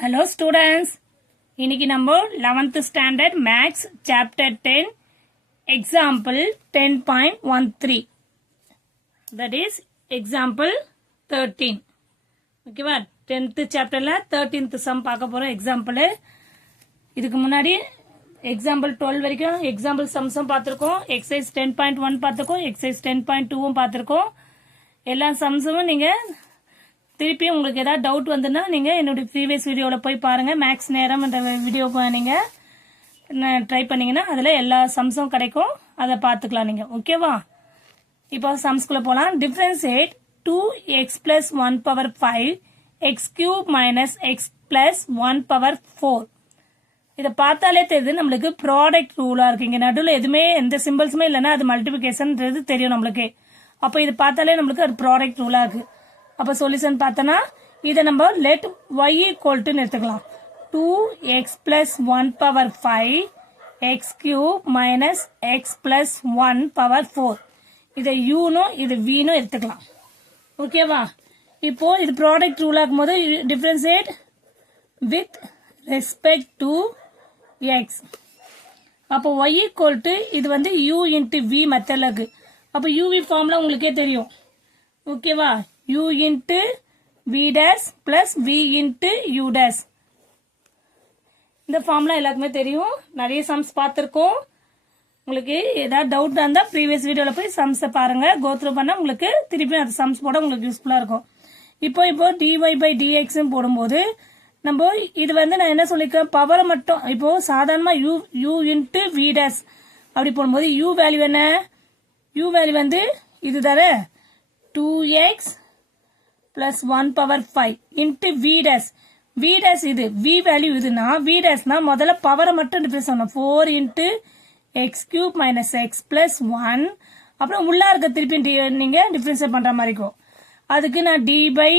Hello students, இன்னைக்கு நம்ம 11th standard maths chapter 10 example 10.13 that is example 13 ஓகேவா 10th chapterல 13th sum பார்க்க போறோம் example இதுக்கு முன்னாடி example 12 வரைக்கும் example sums பார்த்திருக்கோம் exercise 10.1 பார்த்திருக்கோம் exercise 10.2 பார்த்திருக்கோம் எல்லா sumsம் நீங்க திருப்பி உங்களுக்கு ஏதாவது டவுட் வந்துன்னா நீங்க என்னோட ப்ரீவியஸ் வீடியோல போய் பாருங்க மேக்ஸ் நேரம் என்ற வீடியோ நீங்க ட்ரை பண்ணீங்கன்னா அதுல எல்லா சம்ஸும் கிடைக்கும் அதை பார்த்துக்கலாம் நீங்க ஓகேவா இப்போ சம்ஸ்குள்ள போலாம் differentiate 2x plus 1 power 5 x cube minus x plus 1 power 4 இத பார்த்தாலே தெரியுது நம்மளுக்கு ப்ராடக்ட் ரூலா இருக்கு இங்க நடுவுல எதுமே எந்த சிம்பிள்ஸுமே இல்லனா அது மல்டிப்ளிகேஷன்ன்றது தெரியும் நம்மளுக்கு அப்ப இது பார்த்தாலே நம்மளுக்கு அது ப்ராடக்ட் ரூலா இருக்கு அப்ப சொல்யூஷன் பார்த்தனா இத நம்ம let y equal to எடுத்துக்கலாம் 2x plus 1 power 5 x cube minus x plus 1 power 4 இத u நோ இது v நோ எடுத்துக்கலாம் ஓகேவா இப்போ இது ப்ராடக்ட் ரூல் ஆகும்போது differentiate with respect to x அப்போ y equal to இது வந்து u into v மெத்தட்ல இருக்கு அப்ப uv ஃபார்முலா உங்களுக்கே தெரியும் ஓகேவா u into v dash plus v into u dash இந்த ஃபார்முலா எல்லாருக்குமே தெரியும் நிறைய சம்ஸ் பார்த்திருக்கோம் உங்களுக்கு ஏதாவது டவுட் இருந்தா ப்ரீவியஸ் வீடியோல போய் சம்ஸ் பாருங்க கோ த்ரூ பண்ணா உங்களுக்கு திருப்பி அந்த சம்ஸ் போட உங்களுக்கு யூஸ்ஃபுல்லா இருக்கும் இப்போ dy by dx போடும்போது நம்ம இது வந்து நான் என்ன சொல்லிருக்கேன் பவர் மட்டும் இப்போ சாதாரணமா u into v dash அப்படி போடும்போது u வேல்யூ என்ன u வேல்யூ வந்து இது தர 2x plus 1 power 5 into v dash v dash இது v வேல்யூ இதுனா v dash னா முதல்ல பவரை மட்டும் டிஃபரன்ஸ் பண்ணனும் 4 into x cube minus x plus 1 அப்புறம் உள்ள இருக்க திருப்பி நீங்க டிஃபரன்ஸ் பண்ற மாதிரி இருக்கும் அதுக்கு நான் d by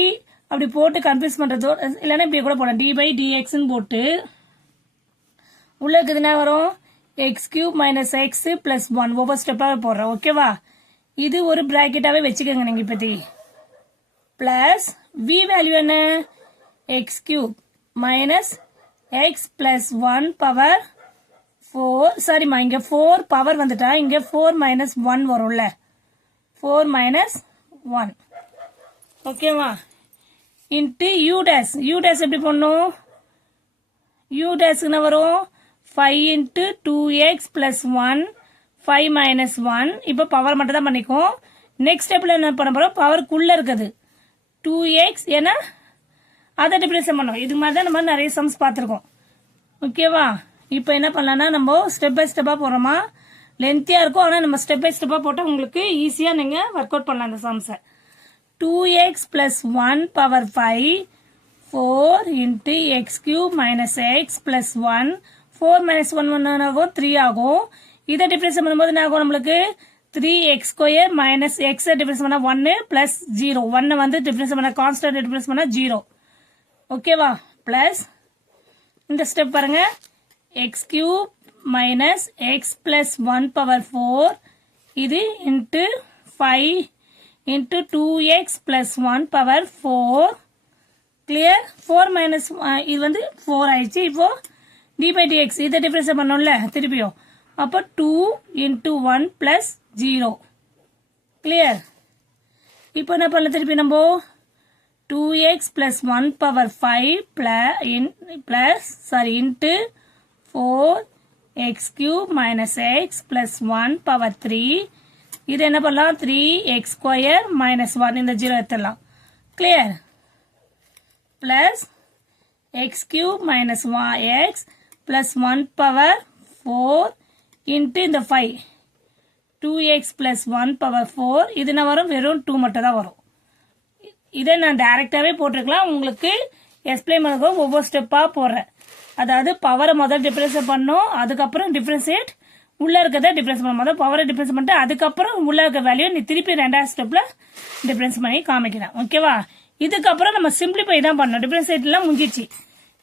அப்படி போட்டு கன்ஃபியூஸ் பண்றதோ இல்லனா இப்படி கூட போடலாம் d by dx ன்னு போட்டு உள்ள இருக்குது என்ன வரும் x cube minus x plus 1 ஒவ்வொரு ஸ்டெப்பா போடுறேன் ஓகேவா இது ஒரு பிராக்கெட்டாவே வெச்சுக்கங்க நீங்க இப்படி plus v value என்ன x cube minus x plus 1 power 4 sorry மா இங்க 4 பவர் வந்துட்டா இங்க 4 minus 1 வரும்ல 4 minus 1 ஓகேவா into u dash எப்படி பண்ணனும் u dash என்ன வரும் 5 into 2x plus 1 5 minus 1 இப்போ பவர் மட்டும் தான் பண்ணிக்கும் நெக்ஸ்ட் ஸ்டெப்ல என்ன பண்ண போறோம் பவர்க்குள்ள இருக்குது 2x ஏனா அத டிஃபரன்ஸ் பண்ணனும் இது மாதிரி தான் நம்ம நிறைய சம்ஸ் பார்த்திருக்கோம் ஓகேவா இப்போ என்ன பண்ணலாம்னா நம்ம ஸ்டெப் பை ஸ்டெப்பா போறோமா லென்த்தியா இருக்கும் ஆனா நம்ம ஸ்டெப் பை ஸ்டெப்பா போட்டா உங்களுக்கு ஈஸியா நீங்க வொர்க் அவுட் பண்ணலாம் இந்த sums 2x plus 1 power 5 4 into x cube minus x plus 1 4 minus 1 ஆகும் 3 ஆகும் இத டிஃபரன்ஸ் பண்ணும்போது என்ன ஆகும் நமக்கு 3x square minus x difference பண்ணா 1 plus 0 1 வந்து டிஃபரன்ஸ் பண்ணா கான்ஸ்டன்ட் டிஃபரன்ஸ் பண்ணா 0 ஓகேவா plus இந்த ஸ்டெப் பாருங்க x cube minus x plus 1 power 4 இது into 5 into 2x plus 1 power 4 clear 4 minus இது வந்து 4 ஆயிடுச்சு இப்போ d by dx இத டிஃபரன்ஸ் பண்ணனும்ல திருப்பியும் அப்ப 2 into 1 plus 0 clear இப்போ என்ன பண்ணலாம் திருப்பி நம்ம 2x plus 1 power 5 into 4 x cube minus x plus 1 power 3 இது என்ன பண்ணலாம் 3x square minus 1 இந்த 0 எடுத்துடலாம் clear plus x cube minus x plus 1 power 4 into இந்த 5 2x plus 1 power 4 இது என்ன வரும் வெறும் 2 மட்டும் தான் வரும் இதை நான் டைரக்டாவே போட்டுக்கலாம் உங்களுக்கு எக்ஸ்பிளைன் பண்ணதுக்கு ஒவ்வொரு ஸ்டெப்பா போடுறேன் அதாவது பவரை முதல்ல டிஃபரன்ஸ் பண்ணனும் அதுக்கு அப்புறம் டிஃபரன்ஷியேட் உள்ள இருக்கத டிஃபரன்ஸ் பண்ணனும் முதல்ல பவரை டிஃபரன்ஸ் பண்ணிட்டு அதுக்கு அப்புறம் உள்ள இருக்க வேல்யூ நீ திருப்பி ரெண்டாவது ஸ்டெப்ல டிஃபரன்ஸ் பண்ணி காமிக்கிறேன் ஓகேவா இதுக்கு அப்புறம் நம்ம சிம்பிளிஃபை தான் பண்ணனும் டிஃபரன்ஷியேட் எல்லாம் முடிஞ்சிச்சு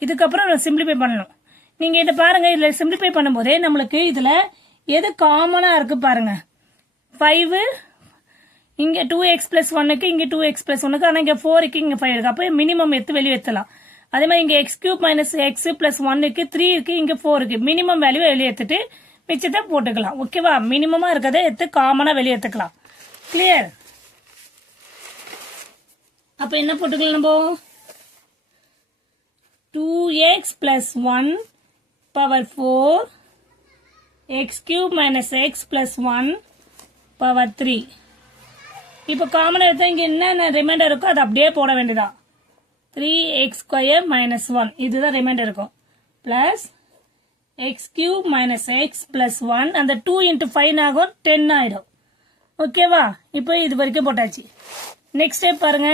இதுக்கு அப்புறம் நம்ம சிம்பிளிஃபை பண்ணனும் நீங்க இத பாருங்க இதுல சிம்பிளிஃபை பண்ணும்போது நமக்கு இதுல எது காமனா இருக்கு பாருங்க 5 இங்க 2x plus 1 க்கு இங்க 2x plus 1 க்கு ஆனா இங்க 4 க்கு இங்க 5 இருக்கு அப்ப மினிமம் எடுத்து வெளிய ஏத்தலாம் அதே மாதிரி இங்க x cube minus x plus 1 இருக்கு 3 இருக்கு இங்க 4 இருக்கு மினிமம் வேல்யூ வெளியே எடுத்துட்டு மிச்சத்தை போட்டுக்கலாம் ஓகேவா மினிமமா இருக்கதை எடுத்து காமனா வெளியே எடுத்துக்கலாம் கிளியர் அப்ப என்ன போட்டுக்கலாம் நம்ம 2x plus 1 power 4 x cube minus x plus 1 power 3 இப்போ காமனா எடுத்தா இங்க என்ன ரிமைண்டர் இருக்கோ அது அப்படியே போட வேண்டியதா 3x square minus 1 இதுதான் ரிமைண்டர் இருக்கும் plus x cube minus x plus 1 அந்த 2 into 5 ஆகும் 10 ஆயிடும் ஓகேவா இப்போ இது வரைக்கும் போட்டாச்சு நெக்ஸ்ட் ஸ்டெப் பாருங்க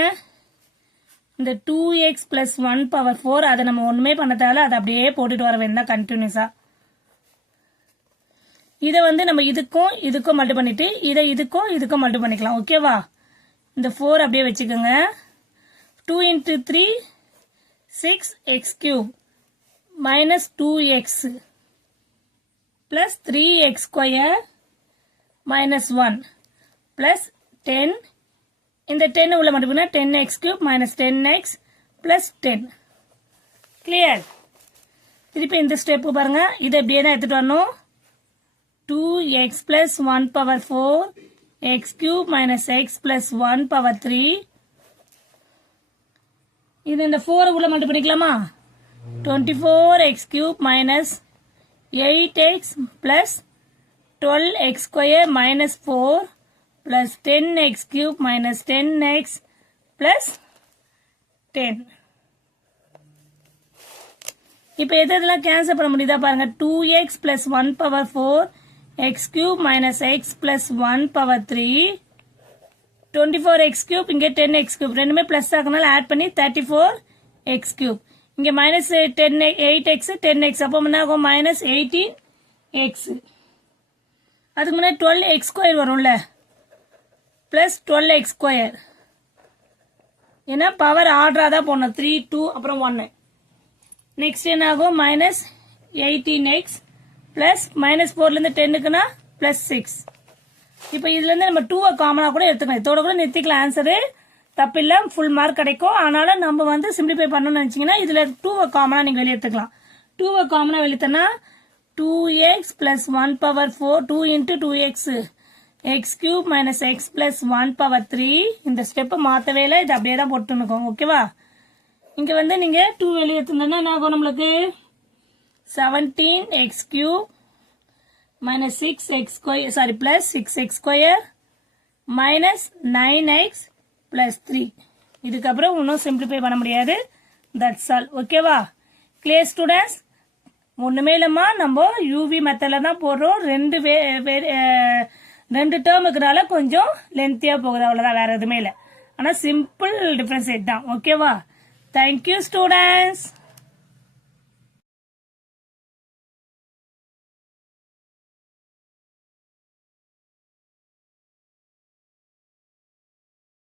இந்த 2x plus 1 power 4 அதை நம்ம ஒண்ணுமே பண்ண தேவையில்ல அதை அப்படியே போட்டுட்டு வர வேண்டாம் கண்டினியூஸா இதை வந்து நம்ம இதுக்கும் மல்டி பண்ணிட்டு இதை இதுக்கும் மல்டி பண்ணிக்கலாம் ஓகேவா இந்த 4 அப்படியே வச்சுக்கோங்க 2 into 3 6x cube minus 2x plus 3x square minus 1 plus 10 இந்த 10 உள்ள மல்டி பண்ணா 10x cube minus 10x plus 10 clear திருப்பி இந்த ஸ்டெப் பாருங்க இதை அப்படியே தான் எடுத்துட்டு வரணும் 2x plus 1 power 4 x cube minus x plus 1 power 3 இது இந்த 4 உள்ள மல்டி பண்ணிக்கலாமா 24x cube minus 8x plus 12x square minus 4 plus 10x cube minus 10x plus 10 இப்போ எதெல்லாம் கேன்சல் பண்ண முடியுதா பாருங்க 2x plus 1 power 4 x cube minus x plus 1 power 3 24x cube இங்க 10x cube ரெண்டுமே பிளஸ் ஆகனால ஆட் பண்ணி 34x cube இங்க minus 8x 10x அப்போ என்ன ஆகும் minus 18x அதுக்கு முன்னாடி 12x square வரும்ல plus 12x square ஏன்னா பவர் ஆர்டரா தான் போடணும் 3 2 அப்புறம் 1 நெக்ஸ்ட் என்ன ஆகும் minus 18x plus minus 4ல இருந்து 10க்குனா plus 6 இப்போ இதுல இருந்து நம்ம 2 காமனா கூட எடுத்துக்கலாம் இதோட கூட நிறுத்திக்கலாம் ஆன்சர் தப்பில்ல ஃபுல் மார்க் கிடைக்கும் ஆனாலும் நம்ம வந்து சிம்பிளிஃபை பண்ணணும்னு நினைச்சீங்கன்னா இதுல 2 காமனா நீங்க வெளிய எடுத்துக்கலாம் 2 காமனா வெளியத்தனா 2x plus 1 power 4 2 into 2x x cube minus x plus 1 power 3 இந்த ஸ்டெப் மாத்தவே இல்ல இது அப்படியே தான் போட்டுனுக்கோங்க ஓகேவா இங்க வந்து நீங்க 2 வெளிய எடுத்தீங்கன்னா என்ன ஆகும் நமக்கு 17x cube minus 6x square sorry plus 6x square minus 9x plus 3 இதுக்கு அப்புறம் இன்னும் சிம்பிளிஃபை பண்ண முடியாது that's all ஓகேவா clear students ஒண்ணுமே இல்லம்மா நம்ம யூவி மெத்தட்ல தான் போறோம் ரெண்டு டேர்ம் இருக்கனால கொஞ்சம் லென்த்தியா போகுது அவ்வளவுதான் வேற எதுவுமே இல்ல ஆனா சிம்பிள் டிஃபரன்ஷியேட் தான் ஓகேவா thank you students